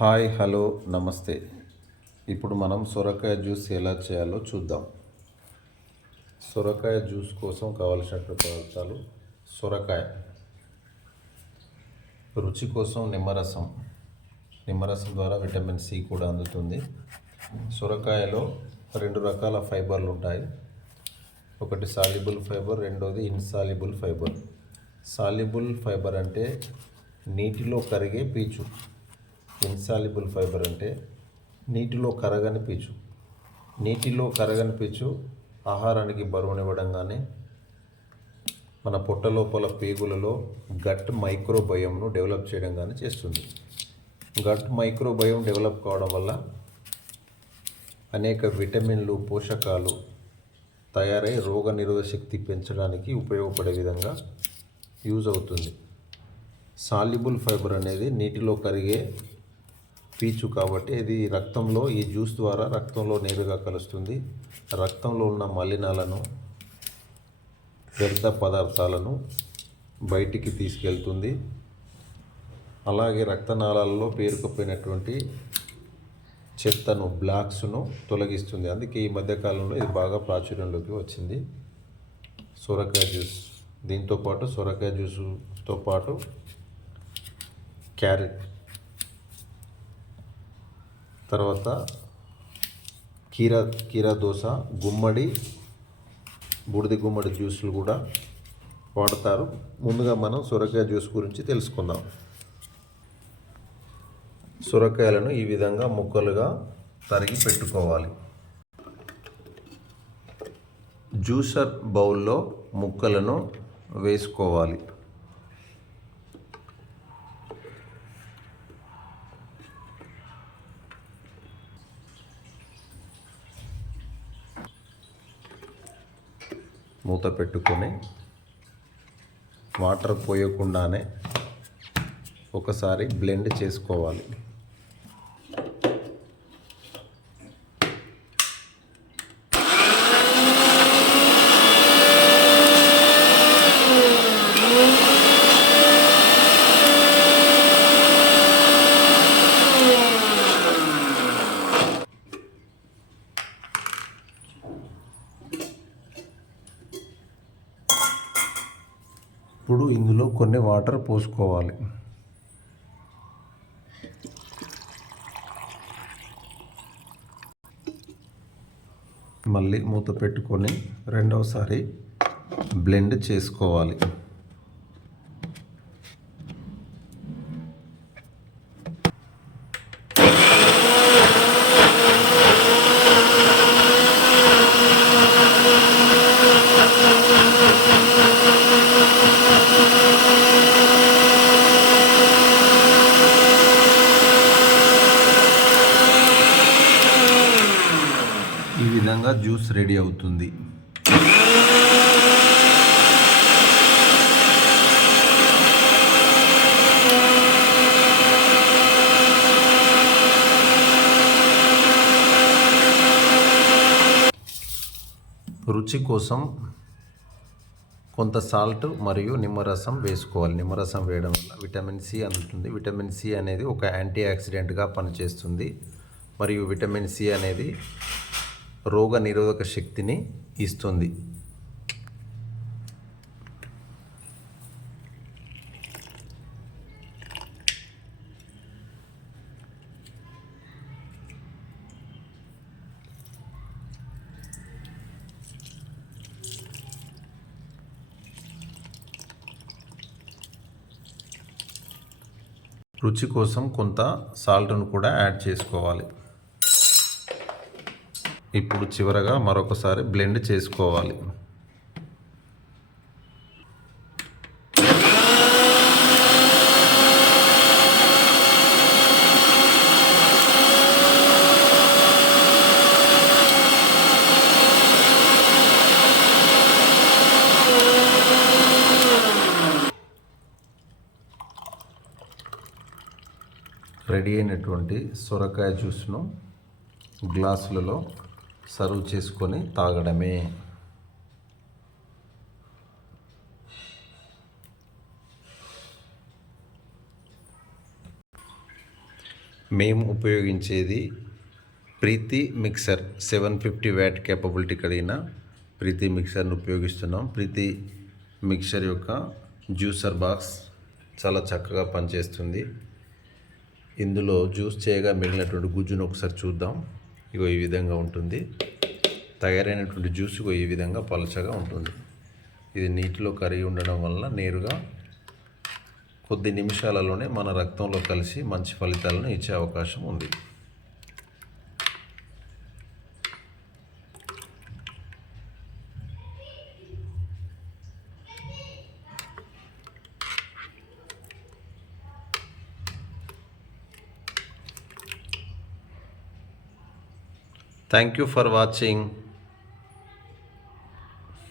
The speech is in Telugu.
హాయ్ హలో నమస్తే. ఇప్పుడు మనం సొరకాయ జ్యూస్ ఎలా చేయాలో చూద్దాం. సొరకాయ జ్యూస్ కోసం కావలసినటువంటి పదార్థాలు: సొరకాయ, రుచి కోసం నిమ్మరసం. నిమ్మరసం ద్వారా విటమిన్ సి కూడా అందుతుంది. సొరకాయలో రెండు రకాల ఫైబర్లు ఉంటాయి. ఒకటి సాల్యుబుల్ ఫైబర్, రెండోది ఇన్సాల్యుబుల్ ఫైబర్. సాల్యుబుల్ ఫైబర్ అంటే నీటిలో కరిగే పీచు. ఇన్సాల్యుబుల్ ఫైబర్ అంటే నీటిలో కరగని పీచు. నీటిలో కరగని పీచు ఆహారానికి బరువునివ్వడం కానీ, మన పొట్ట లోపల పేగులలో గట్ మైక్రోబయోమ్ను డెవలప్ చేయడం కానీ చేస్తుంది. గట్ మైక్రోబయోమ్ డెవలప్ కావడం వల్ల అనేక విటమిన్లు, పోషకాలు తయారై రోగనిరోధక శక్తి పెంచడానికి ఉపయోగపడే విధంగా యూజ్ అవుతుంది. సాల్యుబుల్ ఫైబర్ అనేది నీటిలో కరిగే పీచు కాబట్టి ఇది రక్తంలో, ఈ జ్యూస్ ద్వారా రక్తంలో నేరుగా కలుస్తుంది. రక్తంలో ఉన్న మలినాలను, వ్యర్థ పదార్థాలను బయటికి తీసుకెళ్తుంది. అలాగే రక్తనాళాలలో పేరుకుపోయినటువంటి చెత్తను, బ్లాక్స్ను తొలగిస్తుంది. అందుకే ఈ మధ్యకాలంలో ఇది బాగా ప్రాచుర్యంలోకి వచ్చింది, సొరకాయ జ్యూస్. దీంతోపాటు సొరకాయ జ్యూసుతో పాటు క్యారెట్, తర్వాత కీరా దోస, బూడిద గుమ్మడి జ్యూసులు కూడా వాడతారు. ముందుగా మనం సొరకాయ జ్యూస్ గురించి తెలుసుకుందాం. సొరకాయలను ఈ విధంగా ముక్కలుగా తరిగి పెట్టుకోవాలి. జ్యూసర్ బౌల్లో ముక్కలను వేసుకోవాలి. మూత పెట్టుకొని వాటర్ పోయకుండానే ఒకసారి బ్లెండ్ చేసుకోవాలి. ఇప్పుడు ఇందులో కొన్ని వాటర్ పోసుకోవాలి. మళ్ళీ మూత పెట్టుకొని రెండవసారి బ్లెండ్ చేసుకోవాలి. ఈ విధంగా జ్యూస్ రెడీ అవుతుంది. రుచి కోసం కొంత సాల్ట్ మరియు నిమ్మరసం వేసుకోవాలి. నిమ్మరసం వేయడం వల్ల విటమిన్ సి అందుతుంది. విటమిన్ సి అనేది ఒక యాంటీ ఆక్సిడెంట్గా పనిచేస్తుంది. మరియు విటమిన్ సి అనేది రోగ నిరోధక శక్తిని ఇస్తుంది. రుచి కోసం కొంత సాల్ట్ను కూడా యాడ్ చేసుకోవాలి. ఇప్పుడు చివరగా మరొకసారి బ్లెండ్ చేసుకోవాలి. రెడీ అయినటువంటి సొరకాయ జ్యూస్ను గ్లాసులలో సర్వ్ చేసుకొని తాగడమే. మేము ఉపయోగించేది ప్రీతి మిక్సర్ 750 వ్యాట్ కేపబిలిటీ కలిగిన ప్రీతి మిక్సర్ను ఉపయోగిస్తున్నాం. ప్రీతి మిక్సర్ యొక్క జ్యూసర్ బాక్స్ చాలా చక్కగా పనిచేస్తుంది. ఇందులో జ్యూస్ చేయగా మిగిలినటువంటి గుజ్జును ఒకసారి చూద్దాం. ఇగో ఈ విధంగా ఉంటుంది. తయారైనటువంటి జ్యూస్ ఇగో ఈ విధంగా పలచగా ఉంటుంది. ఇది నీటిలో కరిగి ఉండడం వల్ల నేరుగా కొద్ది నిమిషాలలోనే మన రక్తంలో కలిసి మంచి ఫలితాలను ఇచ్చే అవకాశం ఉంది. Thank you for watching.